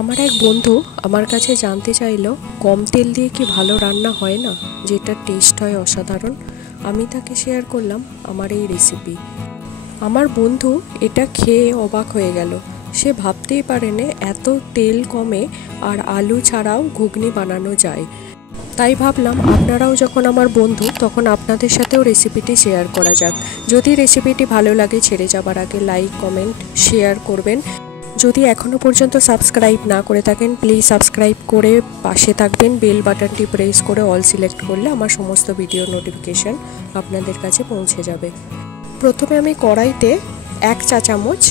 আমার এক বন্ধু আমার কাছে জানতে চাইলো কম তেল দিয়ে কি ভালো রান্না হয় না, যেটা টেস্ট হয় অসাধারণ। আমি তাকে শেয়ার করলাম আমার এই রেসিপি। আমার বন্ধু এটা খেয়ে অবাক হয়ে গেল। সে ভাবতেই পারেনি এত তেল কমে আর আলু ছাড়াও ঘুগনি বানানো যায়। তাই ভাবলাম আপনারাও যখন আমার বন্ধু, তখন আপনাদের সাথেও রেসিপিটি শেয়ার করা যাক। যদি রেসিপিটি ভালো লাগে ছেড়ে যাবার আগে লাইক, কমেন্ট, শেয়ার করবেন। যদি এখনও পর্যন্ত সাবস্ক্রাইব না করে থাকেন প্লিজ সাবস্ক্রাইব করে পাশে থাকবেন। বেল বাটনটি প্রেস করে অল সিলেক্ট করলে আমার সমস্ত ভিডিও নোটিফিকেশান আপনাদের কাছে পৌঁছে যাবে। প্রথমে আমি কড়াইতে 1 চা চামচ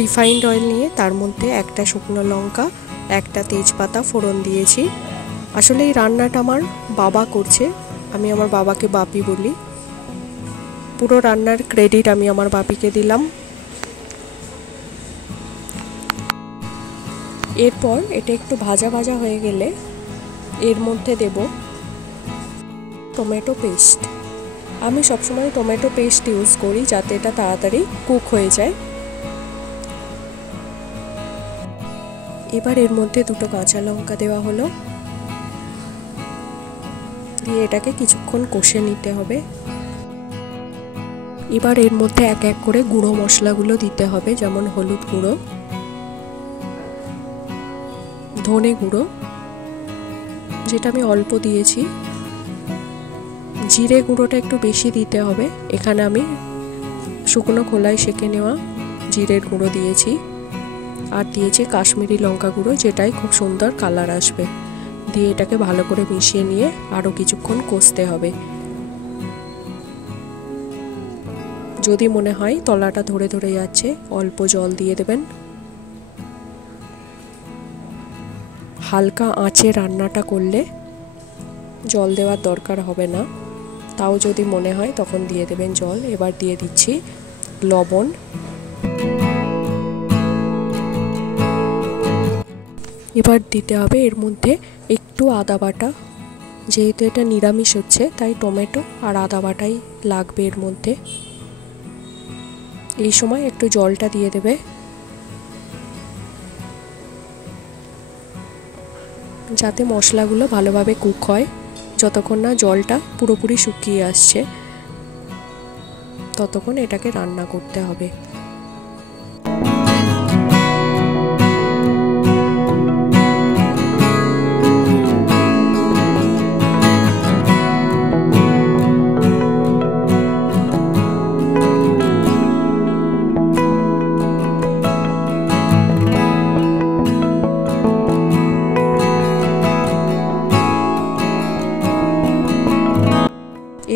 রিফাইন্ড অয়েল নিয়ে তার মধ্যে একটা শুকনো লঙ্কা, একটা তেজপাতা ফোড়ন দিয়েছি। আসলে এই রান্নাটা আমার বাবা করছে, আমি আমার বাবাকে বাপি বলি। পুরো রান্নার ক্রেডিট আমি আমার বাপিকে দিলাম। এরপর এটা একটু ভাজা ভাজা হয়ে গেলে এর মধ্যে দেব টমেটো পেস্ট। আমি সবসময় টমেটো পেস্ট ইউজ করি যাতে এটা তাড়াতাড়ি কুক হয়ে যায়। এবার এর মধ্যে 2টো কাঁচা লঙ্কা দেওয়া হলো, দিয়ে এটাকে কিছুক্ষণ কষে নিতে হবে। এবার এর মধ্যে এক এক করে গুঁড়ো মশলাগুলো দিতে হবে, যেমন হলুদ গুঁড়ো, ধনে গুঁড়ো যেটা আমি অল্প দিয়েছি, জিরে গুঁড়োটা একটু বেশি দিতে হবে। এখানে আমি শুকনো খোলায় সেঁকে নেওয়া জিরের গুঁড়ো দিয়েছি, আর দিয়েছি কাশ্মীরি লঙ্কা গুঁড়ো, যেটাই খুব সুন্দর কালার আসবে। দিয়ে এটাকে ভালো করে মিশিয়ে নিয়ে আরও কিছুক্ষণ কষতে হবে। যদি মনে হয় তলাটা ধরে ধরে যাচ্ছে, অল্প জল দিয়ে দেবেন। হালকা আঁচে রান্নাটা করলে জল দেওয়ার দরকার হবে না, তাও যদি মনে হয় তখন দিয়ে দেবেন জল। এবার দিয়ে দিচ্ছি লবণ। এবার দিতে হবে এর মধ্যে একটু আদা বাটা, যেহেতু এটা নিরামিষ হচ্ছে তাই টমেটো আর আদা বাটাই লাগবে এর মধ্যে। এই সময় একটু জলটা দিয়ে দেবে, যাতে মশলাগুলো ভালোভাবে কুক হয়। যতক্ষণ না জলটা পুরোপুরি শুকিয়ে আসছে ততক্ষণ এটাকে রান্না করতে হবে।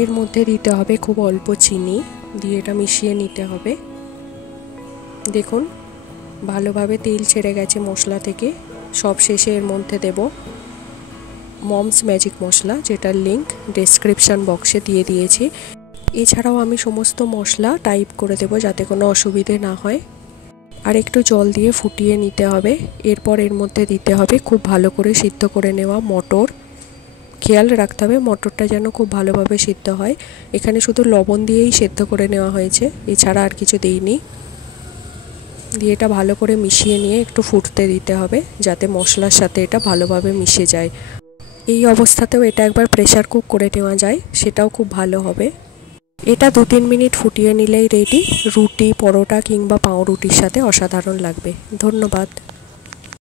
এর মধ্যে দিতে হবে খুব অল্প চিনি, দিয়ে এটা মিশিয়ে নিতে হবে। দেখুন ভালোভাবে তেল ছেড়ে গেছে মশলা থেকে। সব শেষে এর মধ্যে দেব মমস ম্যাজিক মশলা, যেটার লিঙ্ক ডেসক্রিপশান বক্সে দিয়ে দিয়েছি। এছাড়াও আমি সমস্ত মশলা টাইপ করে দেব যাতে কোনো অসুবিধে না হয়। আর একটু জল দিয়ে ফুটিয়ে নিতে হবে। এরপর এর মধ্যে দিতে হবে খুব ভালো করে সিদ্ধ করে নেওয়া মটর। খেয়াল রাখতে হবে মটরটা যেন খুব ভালোভাবে সিদ্ধ হয়। এখানে শুধু লবণ দিয়েই সিদ্ধ করে নেওয়া হয়েছে, এছাড়া আর কিছু দিইনি। দিয়ে এটা ভালো করে মিশিয়ে নিয়ে একটু ফুটতে দিতে হবে যাতে মশলার সাথে এটা ভালোভাবে মিশে যায়। এই অবস্থাতেও এটা একবার প্রেসার কুক করে নেওয়া যায়, সেটাও খুব ভালো হবে। এটা 2-3 মিনিট ফুটিয়ে নিলেই রেডি। রুটি, পরোটা কিংবা পাউরুটির সাথে অসাধারণ লাগবে। ধন্যবাদ।